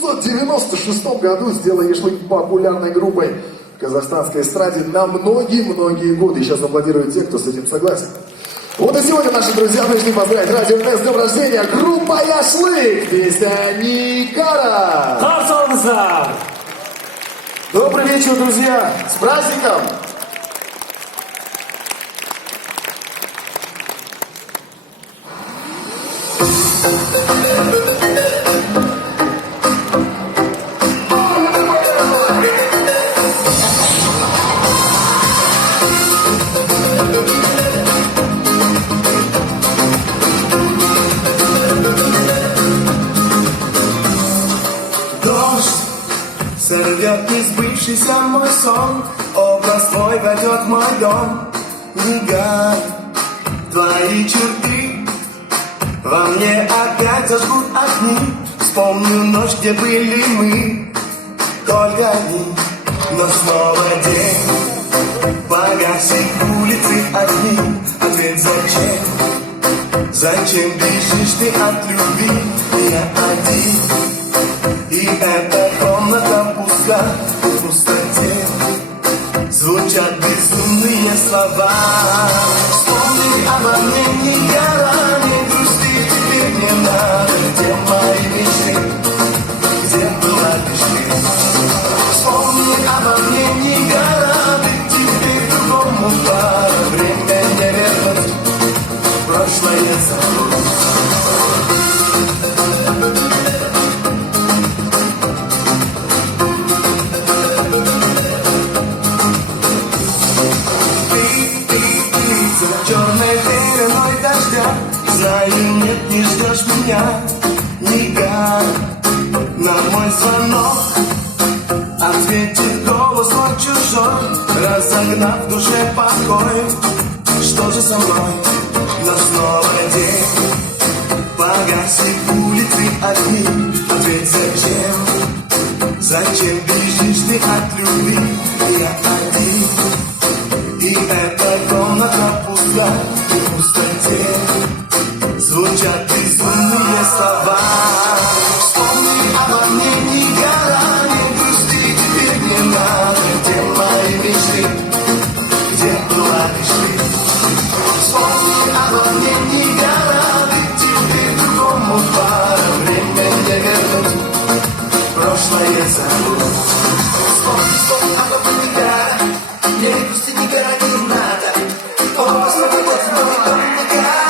В 1996 году сделали шлык популярной группой в казахстанской эстраде на многие-многие годы. И сейчас аплодируют те, кто с этим согласен. Вот и сегодня наши друзья пришли поздравить Радио НС с днем рождения. Группа Яшлык, песня Никара. Добрый вечер, друзья! С праздником! Сорвет несбывшийся мой сон, образ твой войдет в мой дом. Мигай, твои черты во мне опять зажгут огни. Вспомню ночь, где были мы, только одни, но снова день. Погаси улицы огни, ответь зачем? Зачем бежишь ты от любви? Я один. И эта комната пуста, в пустоте звучат безумные слова. Вспомни обо мне, Никара, не грусти, теперь не надо. Где мои мечты, где была лишь ты? Вспомни обо мне, Никара, ведь теперь другому пара. Время не вернуть, прошлое забудь. Черной пеленой дождя, знаю, нет, не ждешь меня. Никак на мой звонок ответит голос мой чужой, разогнав в душе покой. Что же со мной? Но снова день. Погаси улицы огни, ответь зачем? Зачем бежишь ты от любви? Я один. И эта комната пуста, в пустоте звучат безумные слова. Вспомни обо мне, Никара, не грусти, теперь не надо. Где мои мечты, где была лишь ты? Вспомни обо мне, Никара, ведь теперь другому пара. Время не вернуть, прошлое забудь. Вспомни обо мне, Никара, не грусти, Никара, не надо. О, посмотри, вот новый дом, Никара.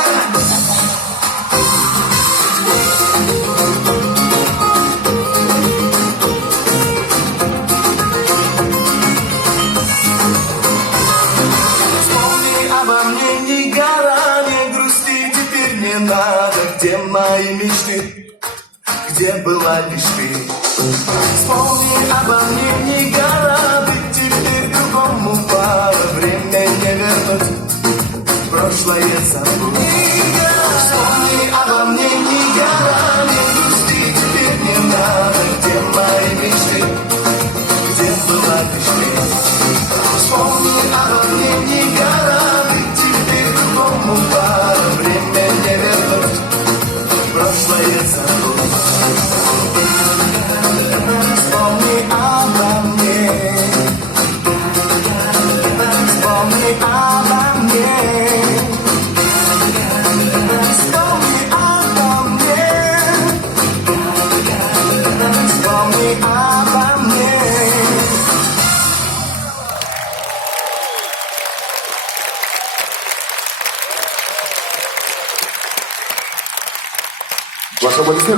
Вспомни обо мне, Никара, не грусти, теперь не надо. Где мои мечты, где была лишь ты? Вспомни обо мне, Никара, ведь теперь другому пара. Время не вернуть, прошлое забудь. Вспомни обо мне, Никара, не грусти, теперь не надо. Где мои мечты, где была лишь ты? Вспомни обо мне, Никара, ведь теперь другому пара. Время не вернуть, прошлое забудь. Вспомни обо мне, вспомни обо мне, вспомни обо мне, вспомни обо мне. Ваши аплодисменты.